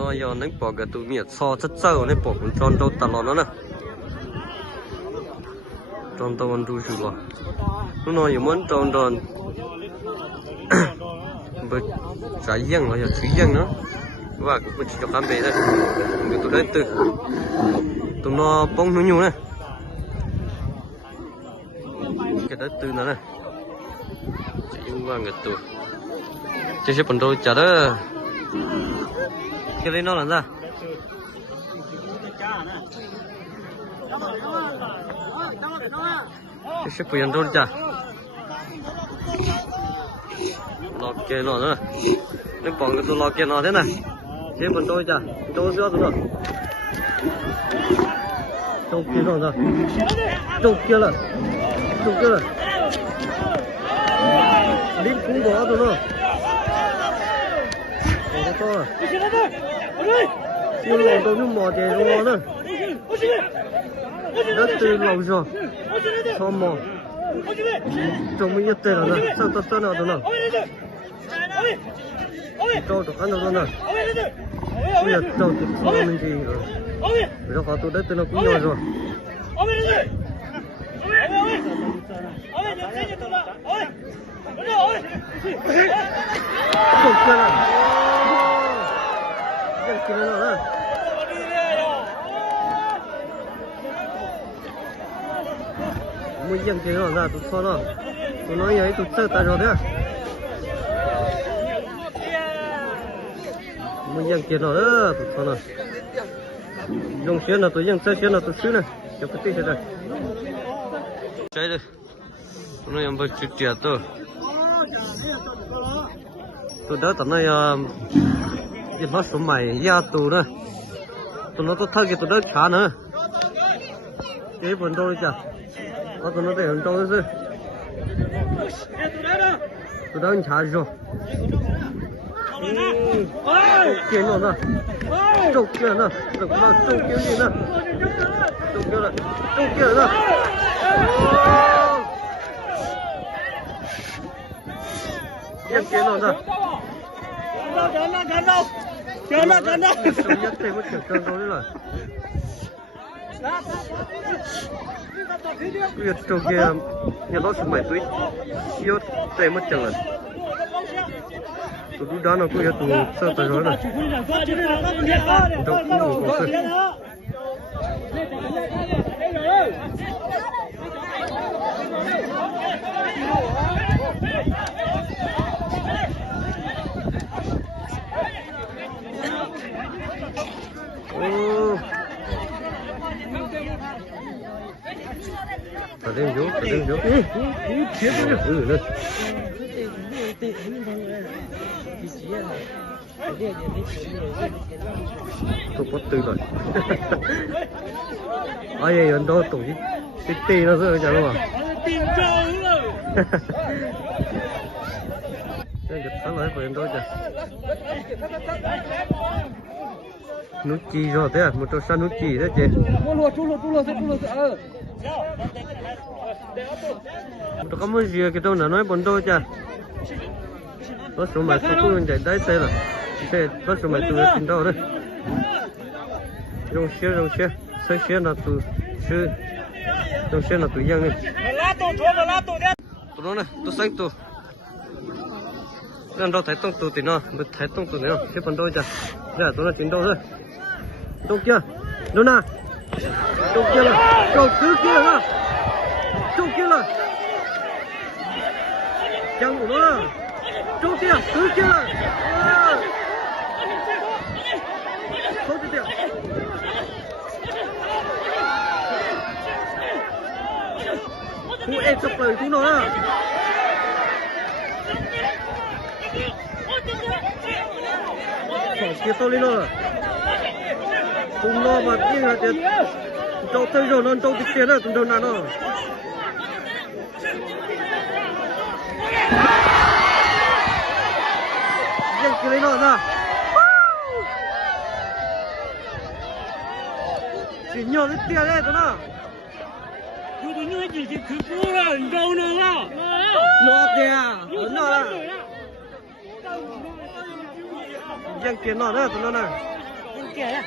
nó giờ nấy bỏ cái tụi miệt so chất sâu nấy bỏ con tròn trâu tạt lon nó nè tròn tàu ăn chui rồi nó nói như muốn tròn tròn bởi trái giang nó giờ chuối giang nữa và cũng chỉ cho cam bể đây người tụi đấy từ tụi nó bông nó nhiều này cái đấy từ nó này chỉ qua người tụi chỉ sẽ phần đôi chả đó cái đấy nó làm ra cái sẽ phần đôi chả lọt kia nó nữa nó bỏ cái tụi lọt kia nó thế này thế phần đôi chả đôi giữa tụi nó trâu kia nó ra trâu kia là đi cũng bỏ tụi nó cái to à siêu lồng tao nhưng mò chè rồi nữa đất từ lâu rồi sao mò trông mới nhất tên là nè sao tao tên nào tụi nó trâu được ăn được nè bây giờ trâu được sao mình gì rồi họ tụi đất tụi nó cũng nhỏ rồi trâu kia là cái này nó mới dân kia nó ra tụi sao nó tụi nó vậy tụi sơ tay rồi đấy mới dân kia nó đó tụi sao nó dùng xe là tụi dân sơ xe là tụi xứ này cho cái tí thế này chơi đi tụi nó làm bớt chút tiền tụi đó tụi nó nó số mày ra tù nữa tụi nó có thay cái tụi đó khá nữa cái phần đôi chả nó tụi nó để phần đôi thôi tụi đó khá rồi kia nó nè trâu kia nè đừng có trâu kia gì nè trâu kia nè dân kia nó nè Chờ nó. Nhất thì mất kiểu cơn rồi đấy rồi. Trâu kia nhà nó sụp mày túi, yếu tay mất chẳng lần. Tụi đó nó cũng yếu tụi sơ tay rồi này. Trâu cũng ngủ có sơ. Ở đây vô. Chết rồi. Tôi bắt tư rồi. Ai vậy anh đó tụi cái tì nó rơi chả luôn à? Đây giật sáng lại của anh đó chả? Nút chi rồi thế à? Một trâu săn nút chi thế chị? Chú lùa. Một có mấy gì cái đâu nào nói bọn tôi chả? Có số mà số cũng chạy đáy xe rồi. Xe có số mà tụi nó xin đâu đấy. Rong xe. Xe là tụi sư. Rong xe là tụi dân này. Tụi nó này, tụi xanh tụi. Nên đâu thấy tông tụi thì nó, mới thấy tông tụi này không? Xe phần đôi chả? Dạ, tụi nó chín đâu rồi. Đâu kia? Đâu nào? Đâu kia là? Đâu thứ kia là? Đâu kia là? Chẳng của nó là? Đâu kia? Thứ kia là? Không thể được. Khu em sắp tới của nó là? Kia to lên rồi, tụi nó mà kia là tiền, trâu tây rồi nó trâu tiền rồi, tụi nó nó, dân kia lấy nó ra, chỉ nhiều cái tiền đấy tụi nó, tụi nó chỉ cứ cua là đâu nữa, nó tiền, nó là. Dân kia nó đó tụi nó này kìa